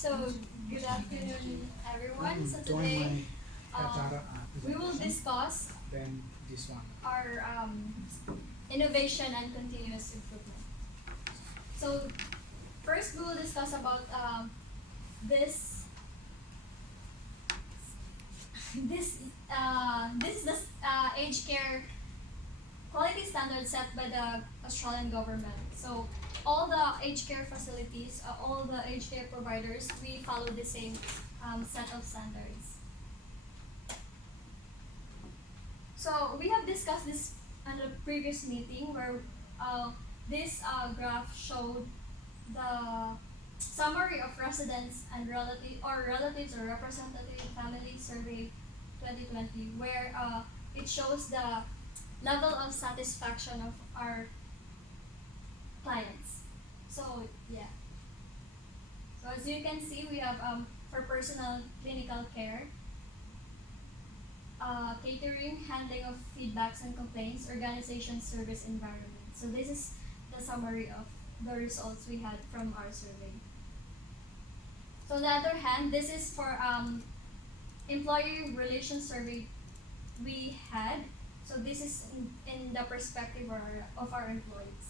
So, good afternoon, everyone. So today, we will discuss then this one. our innovation and continuous improvement. So, first we will discuss about this. This is the age care quality standard set by the Australian government. So all the aged care facilities, all the aged care providers, we follow the same set of standards. So we have discussed this at a previous meeting where this graph showed the summary of residents and relatives or representative family survey 2020, where it shows the level of satisfaction of our clients. So yeah. So as you can see, we have for personal clinical care, catering, handling of feedbacks and complaints, organization, service environment. So this is the summary of the results we had from our survey. So on the other hand, this is for employee relations survey we had. So this is in the perspective of our employees.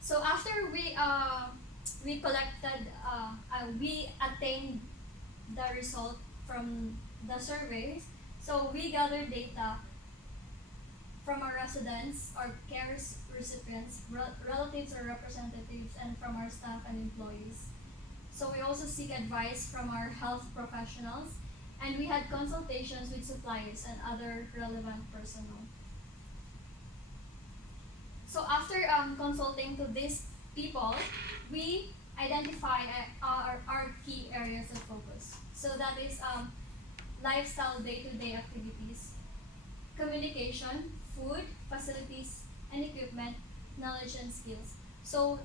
So after we collected, we attained the result from the surveys. So we gathered data from our residents, our care recipients, relatives or representatives, and from our staff and employees. So we also seek advice from our health professionals, and we had consultations with suppliers and other relevant personnel. So after consulting to these people, we identify our key areas of focus. So that is lifestyle day-to-day activities, communication, food, facilities, and equipment, knowledge and skills. So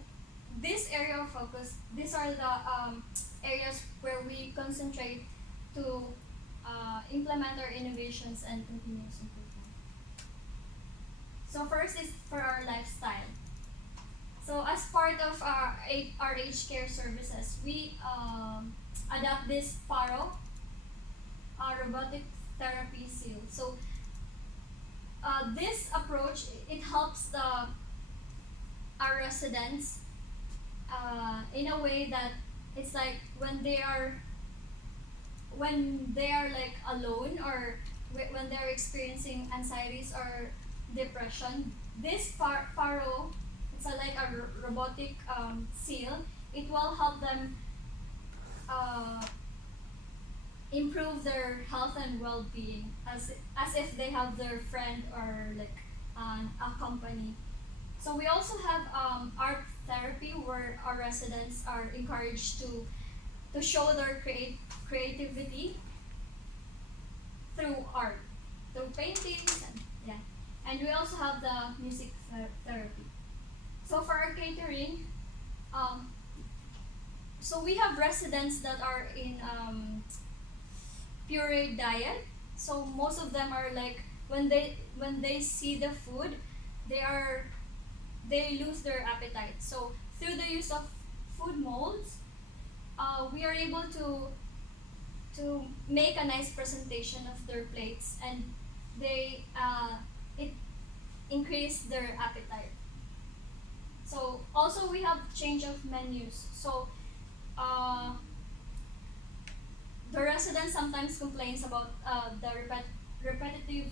this area of focus, these are the areas where we concentrate to implement our innovations and continuous improvement. So first is for our lifestyle. So as part of our aged care services, we adopt this PARO, robotic therapy seal. So this approach, it helps our residents in a way that it's like when they are like alone, or when they're experiencing anxieties or depression, this PARO, it's like a robotic seal. It will help them improve their health and well-being, as if they have their friend or like a company. So we also have art therapy, where our residents are encouraged to show their creativity through art, through paintings, and yeah. And we also have the music therapy. So for our catering, so we have residents that are in pure diet. So most of them are like when they see the food, they lose their appetite. So through the use of food molds, we are able to make a nice presentation of their plates, and it increase their appetite. So also we have change of menus. So the resident sometimes complains about the repetitive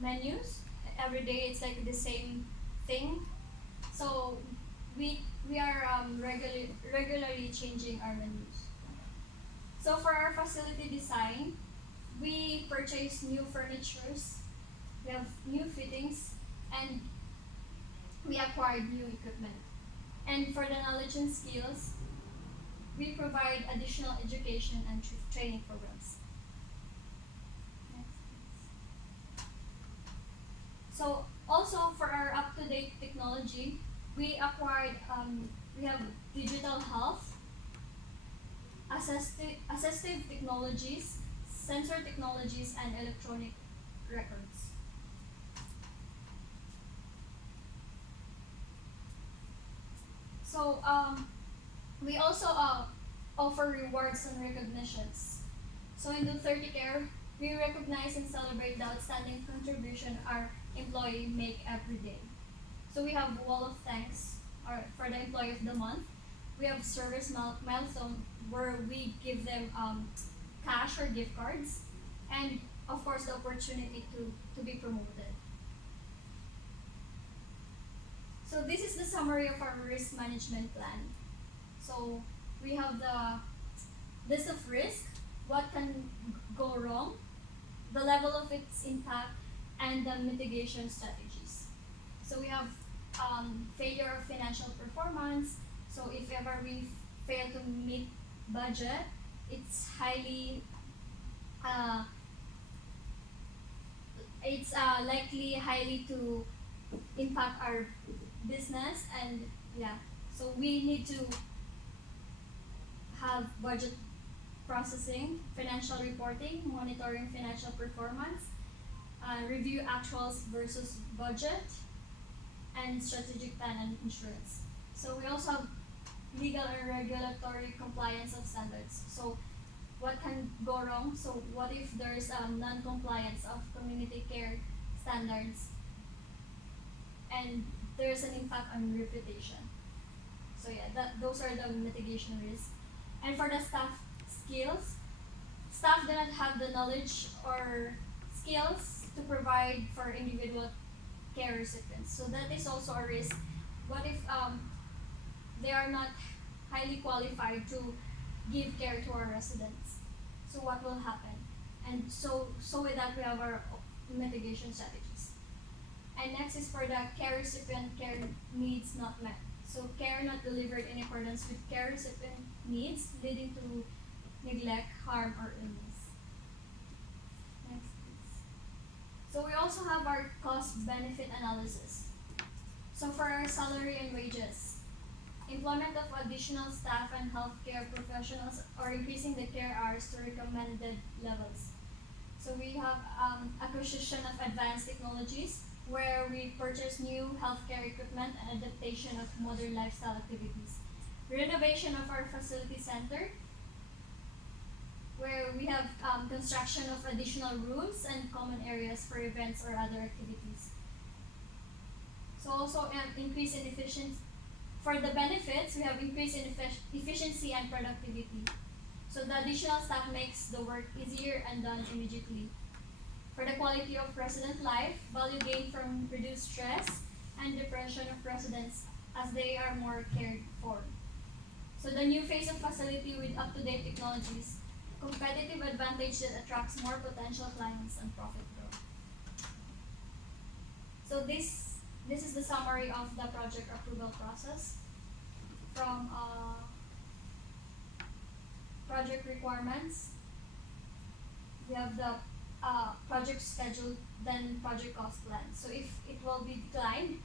menus. Every day it's like the same thing. So we are regularly changing our menus. So for our facility design, we purchase new furnitures, we have new fittings, and we acquired new equipment. And for the knowledge and skills, we provide additional education and training programs. Next, please. So also for our up-to-date technology, we acquired, we have digital health, assistive technologies, sensor technologies, and electronic records. So we also offer rewards and recognitions. So in Do 30 Care, we recognize and celebrate the outstanding contribution our employee make every day. So we have wall of thanks for the employee of the month. We have service milestone where we give them cash or gift cards, and of course the opportunity to be promoted. So this is the summary of our risk management plan. So we have the list of risk, what can go wrong, the level of its impact, and the mitigation strategies. So we have failure of financial performance. So if ever we fail to meet budget, it's uh, likely highly to impact our business, and yeah, so we need to have budget processing, financial reporting, monitoring financial performance, review actuals versus budget, and strategic plan and insurance. So we also have legal and regulatory compliance of standards. So what can go wrong? So what if there's non-compliance of community care standards and there's an impact on reputation? So yeah, those are the mitigation risks. And for the staff skills, staff do not have the knowledge or skills to provide for individual care recipients. So that is also a risk. What if they are not highly qualified to give care to our residents? So what will happen? And so with that we have our mitigation strategies. And next is for the care recipient care needs not met. So care not delivered in accordance with care recipient needs, leading to neglect, harm, or illness. Next, please. So we also have our cost-benefit analysis. So for our salary and wages, employment of additional staff and healthcare professionals, or increasing the care hours to recommended levels. So we have acquisition of advanced technologies, where we purchase new healthcare equipment and adaptation of modern lifestyle activities. Renovation of our facility center, where we have construction of additional rooms and common areas for events or other activities. So also increase in efficiency. For the benefits, we have increase in efficiency and productivity. So the additional staff makes the work easier and done immediately. For the quality of resident life, value gained from reduced stress and depression of residents as they are more cared for. So the new phase of facility with up-to-date technologies, competitive advantage that attracts more potential clients and profit growth. So this is the summary of the project approval process. From project requirements, we have the project schedule, then project cost plan. So if it will be declined,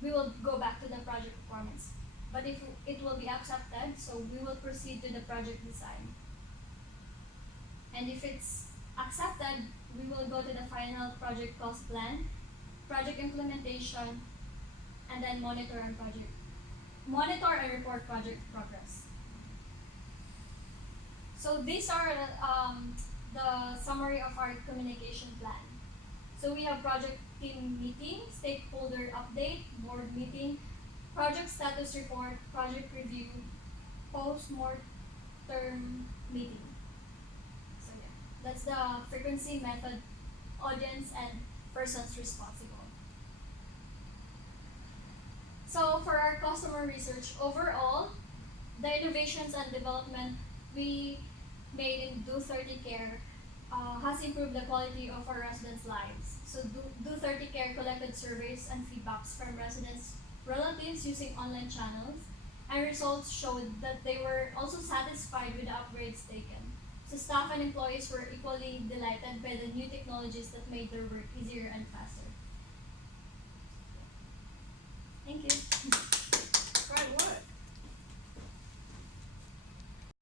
we will go back to the project requirements. But if it will be accepted, so we will proceed to the project design. And if it's accepted, we will go to the final project cost plan, project implementation, and then monitor and report project progress. So these are the summary of our communication plan. So we have project team meeting, stakeholder update, board meeting, project status report, project review, post-mortem meeting. So yeah, that's the frequency, method, audience, and persons responsible. So for our customer research, overall, the innovations and development we made in Do 30 Care has improved the quality of our residents' lives. So Do 30 Care collected surveys and feedbacks from residents' relatives using online channels, and results showed that they were also satisfied with the upgrades taken. So staff and employees were equally delighted by the new technologies that made their work easier and faster. Thank you.